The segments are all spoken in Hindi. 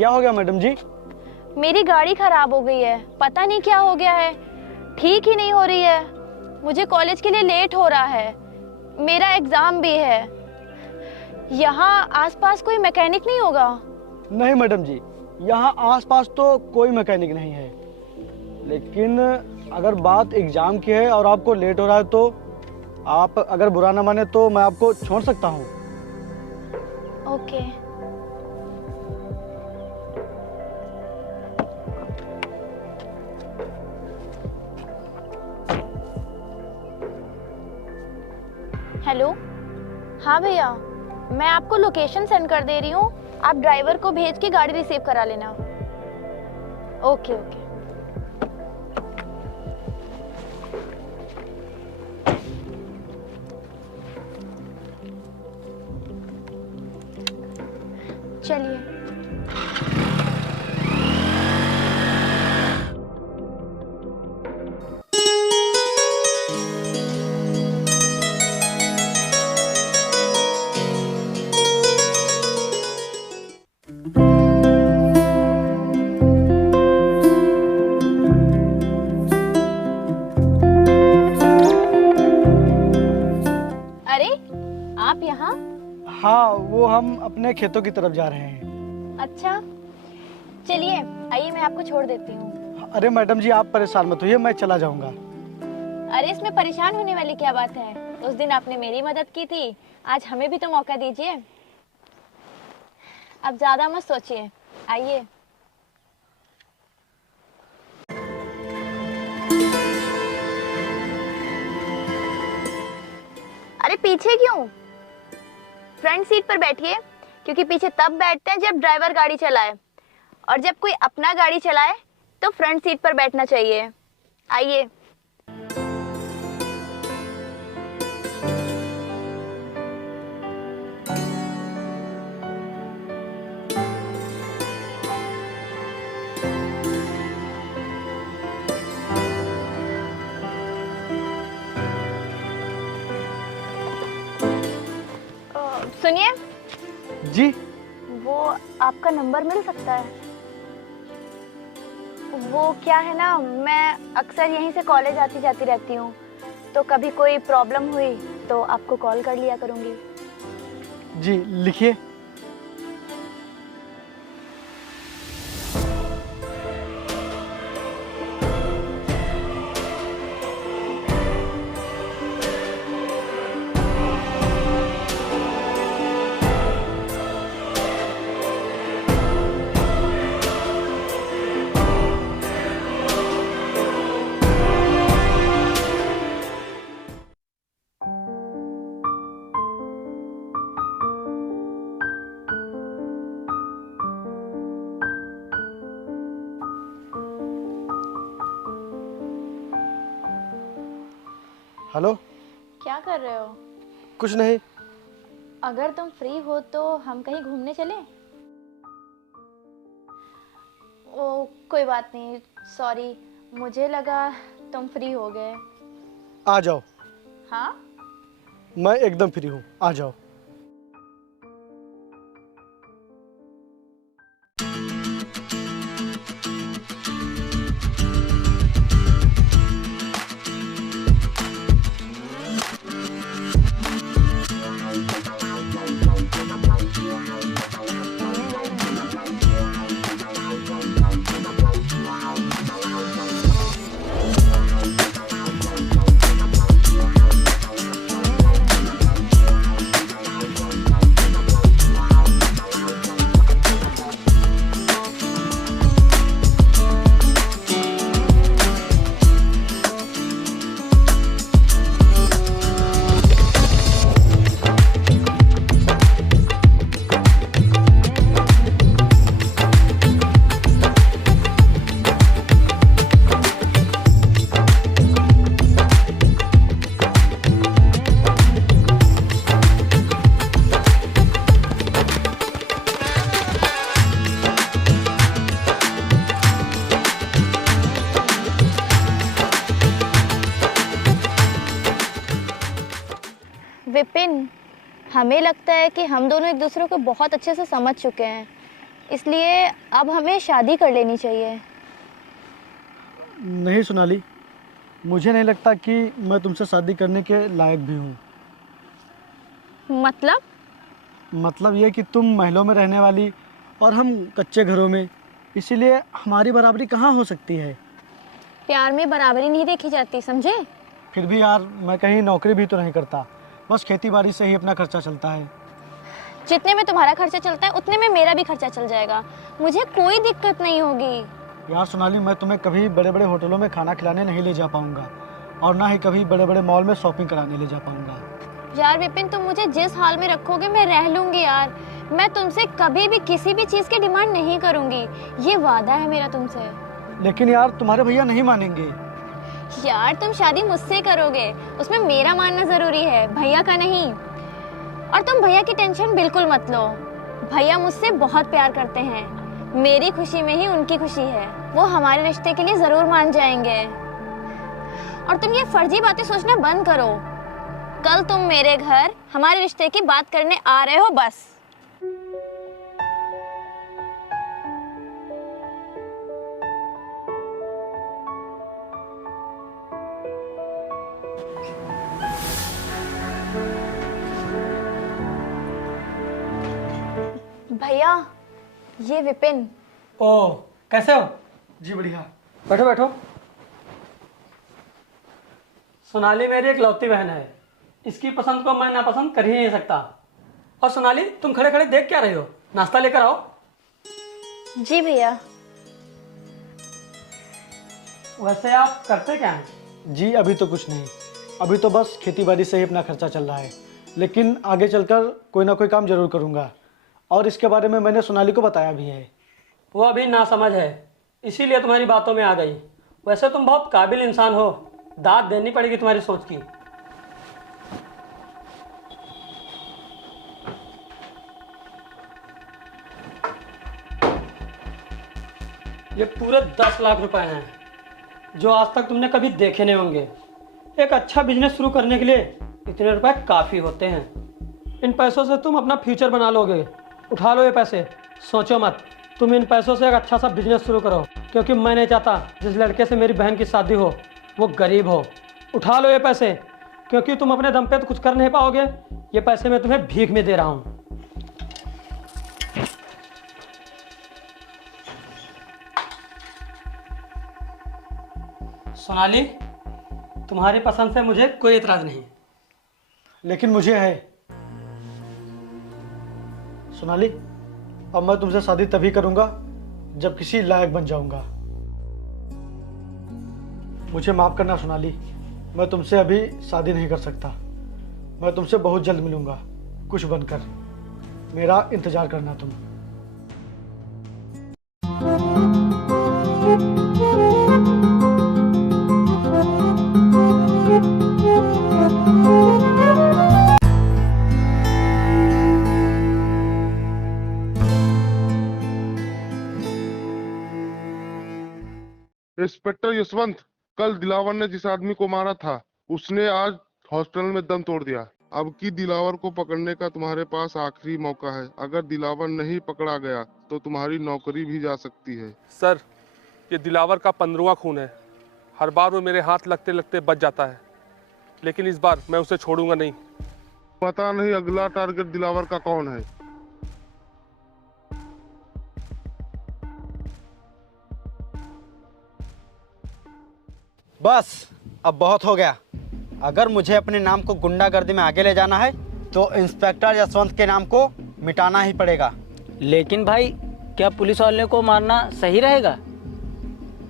क्या हो गया मैडम जी? मेरी गाड़ी खराब हो गई है, पता नहीं क्या हो गया है, ठीक ही नहीं हो रही है। मुझे कॉलेज के लिए लेट हो रहा है, मेरा एग्जाम भी है। यहाँ आसपास कोई मैकेनिक नहीं होगा? नहीं मैडम जी, यहाँ आसपास तो कोई मैकेनिक नहीं है, लेकिन अगर बात एग्जाम की है और आपको लेट हो रहा है तो आप अगर बुरा ना माने तो मैं आपको छोड़ सकता हूँ। ओके। हेलो, हाँ भैया, मैं आपको लोकेशन सेंड कर दे रही हूँ, आप ड्राइवर को भेज के गाड़ी रिसीव करा लेना। Okay okay. चलिए। अरे, आप यहाँ? हाँ, वो हम अपने खेतों की तरफ जा रहे हैं। अच्छा, चलिए आइए, मैं आपको छोड़ देती हूँ। अरे मैडम जी, आप परेशान मत होइए, मैं चला जाऊंगा। अरे, इसमें परेशान होने वाली क्या बात है? उस दिन आपने मेरी मदद की थी, आज हमें भी तो मौका दीजिए। अब ज्यादा मत सोचिए, आइए। अरे पीछे क्यों? फ्रंट सीट पर बैठिए, क्योंकि पीछे तब बैठते हैं जब ड्राइवर गाड़ी चलाए, और जब कोई अपना गाड़ी चलाए तो फ्रंट सीट पर बैठना चाहिए। आइए। सुनिए जी? वो आपका नंबर मिल सकता है? वो क्या है ना, मैं अक्सर यहीं से कॉलेज आती जाती रहती हूँ, तो कभी कोई प्रॉब्लम हुई तो आपको कॉल कर लिया करूँगी। जी लिखिए। हेलो। क्या कर रहे हो? कुछ नहीं। अगर तुम फ्री हो तो हम कहीं घूमने चलें? ओ कोई बात नहीं, सॉरी, मुझे लगा तुम फ्री हो गए। आ जाओ। हाँ? मैं एकदम फ्री हूँ, आ जाओ। विपिन, हमें लगता है कि हम दोनों एक दूसरे को बहुत अच्छे से समझ चुके हैं, इसलिए अब हमें शादी कर लेनी चाहिए। नहीं सोनाली, मुझे नहीं लगता कि मैं तुमसे शादी करने के लायक भी हूँ। मतलब ये कि तुम महलों में रहने वाली और हम कच्चे घरों में, इसीलिए हमारी बराबरी कहाँ हो सकती है। प्यार में बराबरी नहीं देखी जाती, समझे? फिर भी यार, मैं कहीं नौकरी भी तो नहीं करता, बस खेती बाड़ी से ही अपना खर्चा चलता है। जितने में तुम्हारा खर्चा चलता है उतने में मेरा भी खर्चा चल जाएगा, मुझे कोई दिक्कत नहीं होगी। यार सोनाली, मैं तुम्हें कभी बड़े बड़े होटलों में खाना खिलाने नहीं ले जा पाऊंगा और ना ही कभी बड़े बड़े मॉल में शॉपिंग कराने ले जा पाऊंगा। यार विपिन, तुम मुझे जिस हाल में रखोगे मैं रह लूंगी यार। मैं तुमसे कभी भी किसी भी चीज की डिमांड नहीं करूंगी, ये वादा है मेरा तुमसे। लेकिन यार, तुम्हारे भैया नहीं मानेंगे। यार तुम शादी मुझसे करोगे, उसमें मेरा मानना जरूरी है, भैया का नहीं। और तुम भैया की टेंशन बिल्कुल मत लो, भैया मुझसे बहुत प्यार करते हैं, मेरी खुशी में ही उनकी खुशी है, वो हमारे रिश्ते के लिए जरूर मान जाएंगे। और तुम ये फर्जी बातें सोचना बंद करो, कल तुम मेरे घर हमारे रिश्ते की बात करने आ रहे हो बस। भैया, ये विपिन। ओह, कैसे हो? जी बढ़िया। बैठो बैठो। सोनाली मेरी एक लौती बहन है, इसकी पसंद को मैं नापसंद कर ही नहीं सकता। और सोनाली, तुम खड़े खड़े देख क्या रहे हो? नाश्ता लेकर आओ। जी भैया। वैसे आप करते क्या हैं? जी अभी तो कुछ नहीं, अभी तो बस खेती बाड़ी से ही अपना खर्चा चल रहा है, लेकिन आगे चलकर कोई ना कोई काम जरूर करूँगा और इसके बारे में मैंने सोनाली को बताया भी है। वो अभी नासमझ है, इसीलिए तुम्हारी बातों में आ गई। वैसे तुम बहुत काबिल इंसान हो, दाद देनी पड़ेगी तुम्हारी सोच की। ये पूरे 10 लाख रुपए हैं, जो आज तक तुमने कभी देखे नहीं होंगे। एक अच्छा बिजनेस शुरू करने के लिए इतने रुपए काफ़ी होते हैं। इन पैसों से तुम अपना फ्यूचर बना लोगे। उठा लो ये पैसे, सोचो मत, तुम इन पैसों से एक अच्छा सा बिजनेस शुरू करो, क्योंकि मैं नहीं चाहता जिस लड़के से मेरी बहन की शादी हो वो गरीब हो। उठा लो ये पैसे, क्योंकि तुम अपने दम पे तो कुछ कर नहीं पाओगे। ये पैसे मैं तुम्हें भीख में दे रहा हूँ। सोनाली, तुम्हारी पसंद से मुझे कोई एतराज नहीं, लेकिन मुझे है। सोनाली, अब मैं तुमसे शादी तभी करूंगा जब किसी लायक बन जाऊंगा। मुझे माफ करना सोनाली, मैं तुमसे अभी शादी नहीं कर सकता। मैं तुमसे बहुत जल्द मिलूंगा, कुछ बनकर। मेरा इंतजार करना तुम। इंस्पेक्टर यशवंत, कल दिलावर ने जिस आदमी को मारा था उसने आज हॉस्पिटल में दम तोड़ दिया। अब की दिलावर को पकड़ने का तुम्हारे पास आखिरी मौका है। अगर दिलावर नहीं पकड़ा गया तो तुम्हारी नौकरी भी जा सकती है। सर, ये दिलावर का 15वां खून है। हर बार वो मेरे हाथ लगते लगते बच जाता है, लेकिन इस बार मैं उसे छोड़ूंगा नहीं। पता नहीं अगला टारगेट दिलावर का कौन है। बस अब बहुत हो गया। अगर मुझे अपने नाम को गुंडागर्दी में आगे ले जाना है तो इंस्पेक्टर यशवंत के नाम को मिटाना ही पड़ेगा। लेकिन भाई, क्या पुलिस वाले को मारना सही रहेगा?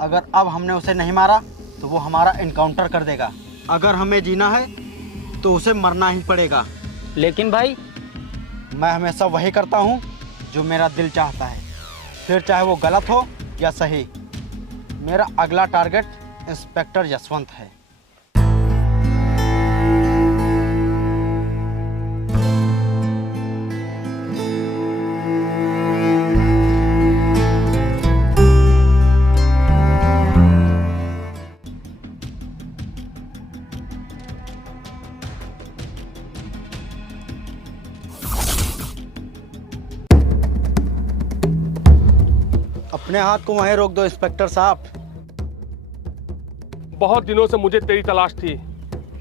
अगर अब हमने उसे नहीं मारा तो वो हमारा एनकाउंटर कर देगा। अगर हमें जीना है तो उसे मरना ही पड़ेगा। लेकिन भाई, मैं हमेशा वही करता हूँ जो मेरा दिल चाहता है, फिर चाहे वो गलत हो या सही। मेरा अगला टारगेट इंस्पेक्टर यशवंत है। अपने हाथ को वहीं रोक दो इंस्पेक्टर साहब। बहुत दिनों से मुझे तेरी तलाश थी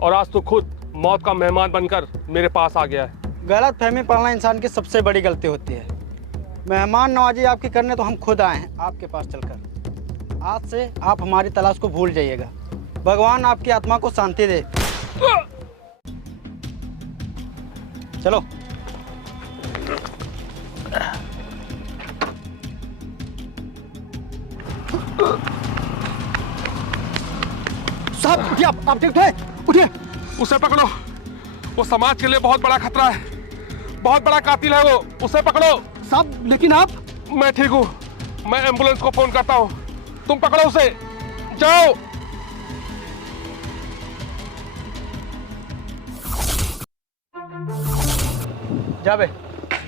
और आज तू खुद मौत का मेहमान बनकर मेरे पास आ गया है। गलत फहमी पड़ना इंसान की सबसे बड़ी गलती होती है। मेहमान नवाजी आपकी करने तो हम खुद आए हैं आपके पास चलकर। आज से आप हमारी तलाश को भूल जाइएगा। भगवान आपकी आत्मा को शांति दे। चलो। साहब उठिए, आप ठीक है? उठिए। उसे पकड़ो, वो समाज के लिए बहुत बड़ा खतरा है, बहुत बड़ा कातिल है वो, उसे पकड़ो। साहब लेकिन आप? मैं ठीक हूँ, मैं एम्बुलेंस को फोन करता हूँ, तुम पकड़ो उसे, जाओ। जा बे,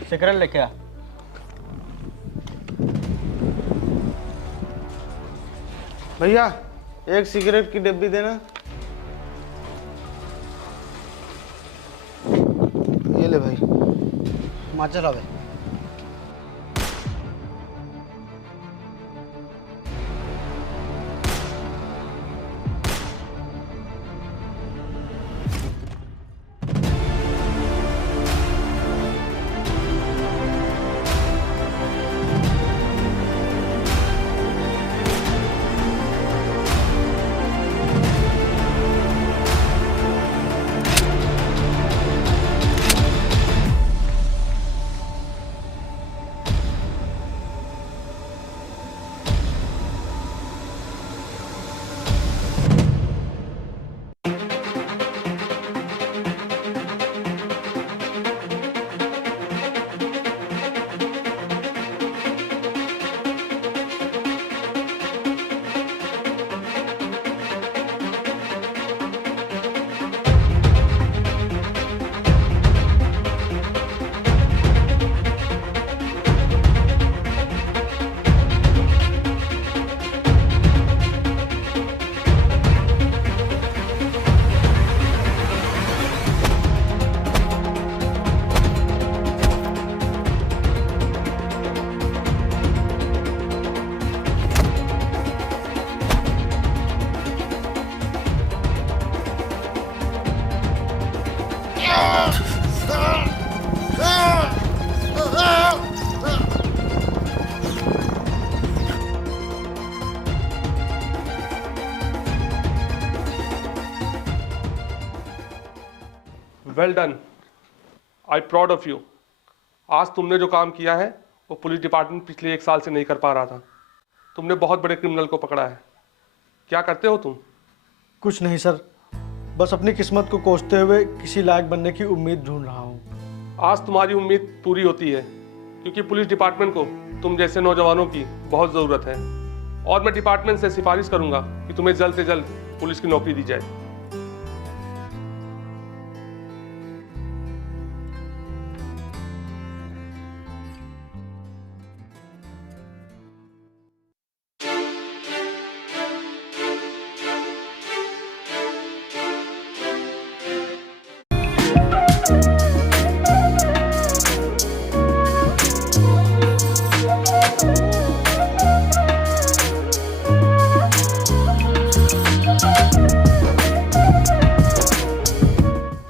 सिगरेट लेके आ। भैया एक सिगरेट की डिब्बी देना। ये ले भाई, माचा ला बे। Well done, I proud of you. आज तुमने जो काम किया है वो पुलिस डिपार्टमेंट पिछले 1 साल से नहीं कर पा रहा था। तुमने बहुत बड़े क्रिमिनल को पकड़ा है। क्या करते हो तुम? कुछ नहीं सर, बस अपनी किस्मत को कोसते हुए किसी लायक बनने की उम्मीद ढूंढ रहा हूँ। आज तुम्हारी उम्मीद पूरी होती है क्योंकि पुलिस डिपार्टमेंट को तुम जैसे नौजवानों की बहुत ज़रूरत है और मैं डिपार्टमेंट से सिफारिश करूंगा कि तुम्हें जल्द से जल्द पुलिस की नौकरी दी जाए।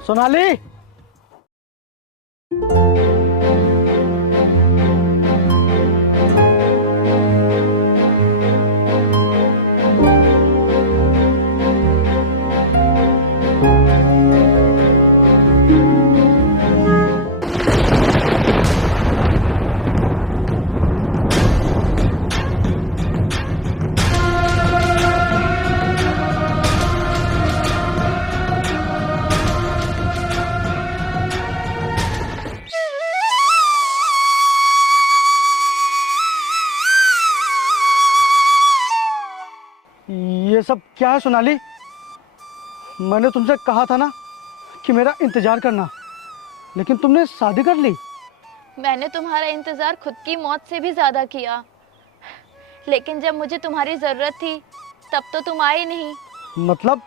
सोनाली, ये सब क्या है सोनाली? मैंने तुमसे कहा था ना कि मेरा इंतजार करना, लेकिन तुमने शादी कर ली। मैंने तुम्हारा इंतजार खुद की मौत से भी ज्यादा किया, लेकिन जब मुझे तुम्हारी जरूरत थी तब तो तुम आए नहीं। मतलब?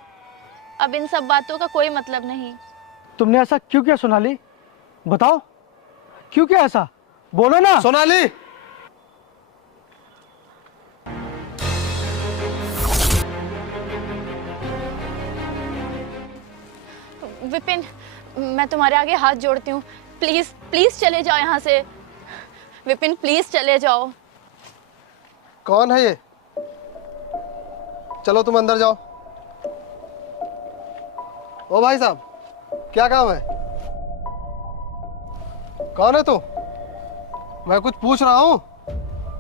अब इन सब बातों का कोई मतलब नहीं। तुमने ऐसा क्यों किया सोनाली? बताओ, क्यों किया ऐसा? बोलो ना। सोनाली, विपिन, मैं तुम्हारे आगे हाथ जोड़ती हूँ, प्लीज प्लीज चले जाओ यहाँ से। विपिन प्लीज चले जाओ। कौन है ये? चलो तुम अंदर जाओ। ओ भाई साहब, क्या काम है? कौन है तू? मैं कुछ पूछ रहा हूँ।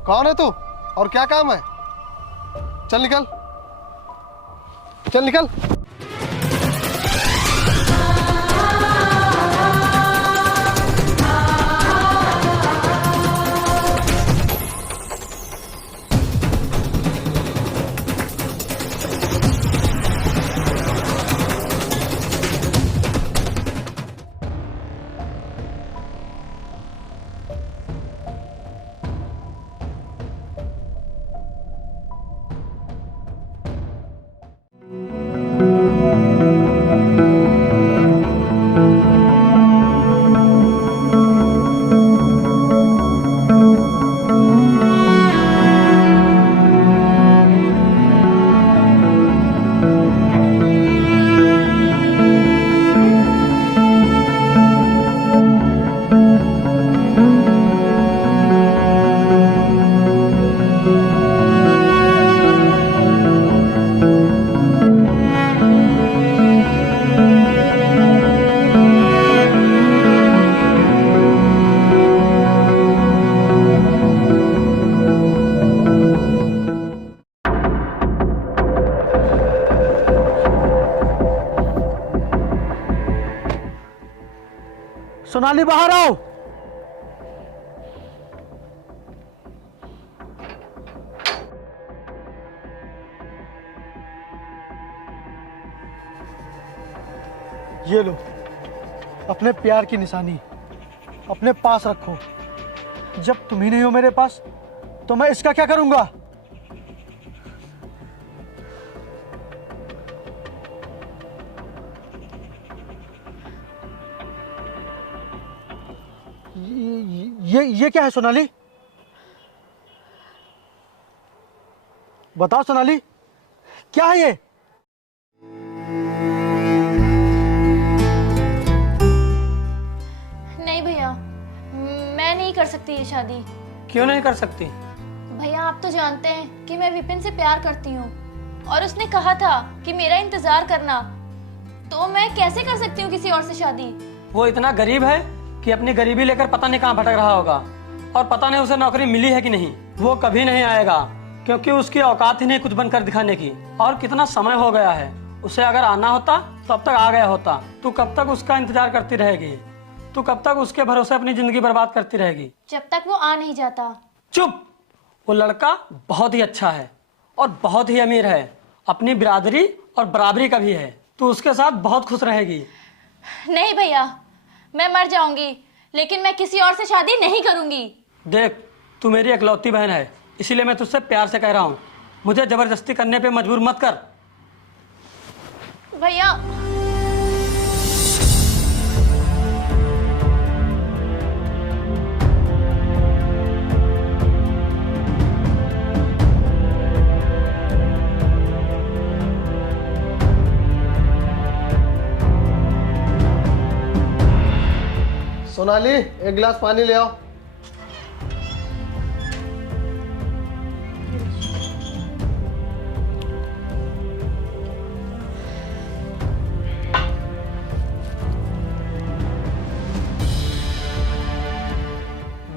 कौन है तू और क्या काम है? चल निकल, चल निकल। सोनाली बाहर आओ। ये लो अपने प्यार की निशानी, अपने पास रखो। जब तुम ही नहीं हो मेरे पास तो मैं इसका क्या करूंगा? ये क्या है सोनाली? बताओ सोनाली, क्या है ये? नहीं भैया, मैं नहीं कर सकती ये शादी। क्यों नहीं कर सकती? भैया आप तो जानते हैं कि मैं विपिन से प्यार करती हूँ और उसने कहा था कि मेरा इंतजार करना, तो मैं कैसे कर सकती हूँ किसी और से शादी? वो इतना गरीब है कि अपनी गरीबी लेकर पता नहीं कहाँ भटक रहा होगा, और पता नहीं उसे नौकरी मिली है कि नहीं। वो कभी नहीं आएगा क्योंकि उसकी औकात ही नहीं कुछ बनकर दिखाने की। और कितना समय हो गया है, उसे अगर आना होता तो अब तक आ गया होता। तू कब तक उसका इंतजार करती रहेगी? तू कब तक उसके भरोसे अपनी जिंदगी बर्बाद करती रहेगी? जब तक वो आ नहीं जाता। चुप! वो लड़का बहुत ही अच्छा है और बहुत ही अमीर है, अपनी बिरादरी और बराबरी का भी है। तू उसके साथ बहुत खुश रहेगी। नहीं भैया, मैं मर जाऊंगी लेकिन मैं किसी और से शादी नहीं करूंगी। देख, तू मेरी इकलौती बहन है, इसीलिए मैं तुझसे प्यार से कह रहा हूँ। मुझे जबरदस्ती करने पे मजबूर मत कर। भैया सोनाली, एक गिलास पानी ले आओ।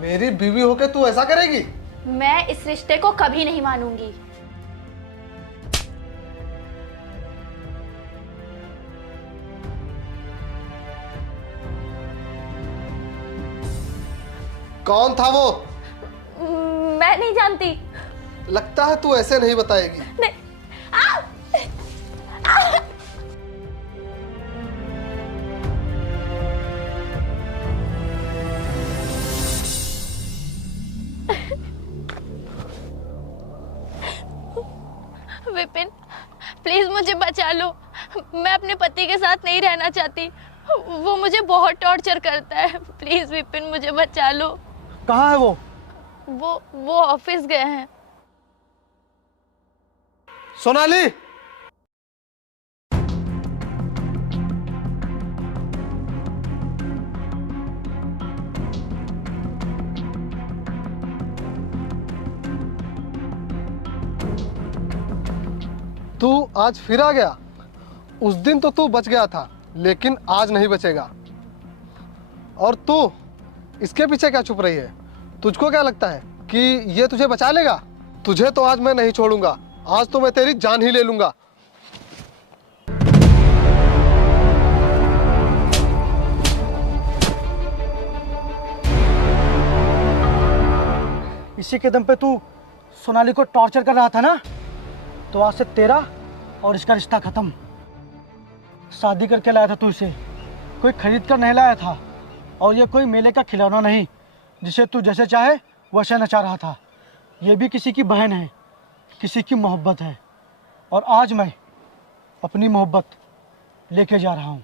मेरी बीवी होके तू ऐसा करेगी? मैं इस रिश्ते को कभी नहीं मानूंगी। कौन था वो? मैं नहीं जानती। लगता है तू ऐसे नहीं बताएगी। नहीं। आ! आ! विपिन, प्लीज मुझे बचा लो। मैं अपने पति के साथ नहीं रहना चाहती, वो मुझे बहुत टॉर्चर करता है। प्लीज विपिन मुझे बचा लो। कहाँ है वो? वो ऑफिस गए हैं। सोनाली, तू आज फिर आ गया। उस दिन तो तू बच गया था, लेकिन आज नहीं बचेगा। और तू इसके पीछे क्या छुप रही है? तुझको क्या लगता है कि ये तुझे बचा लेगा? तुझे तो आज मैं नहीं छोड़ूंगा। आज तो मैं तेरी जान ही ले लूंगा। इसी कदम पे तू सोनाली को टॉर्चर कर रहा था ना, तो आज से तेरा और इसका रिश्ता खत्म। शादी करके लाया था तू इसे, कोई खरीद कर नहीं लाया था। और ये कोई मेले का खिलौना नहीं जिसे तू जैसे चाहे वैसे नचा रहा था। ये भी किसी की बहन है, किसी की मोहब्बत है। और आज मैं अपनी मोहब्बत लेके जा रहा हूँ।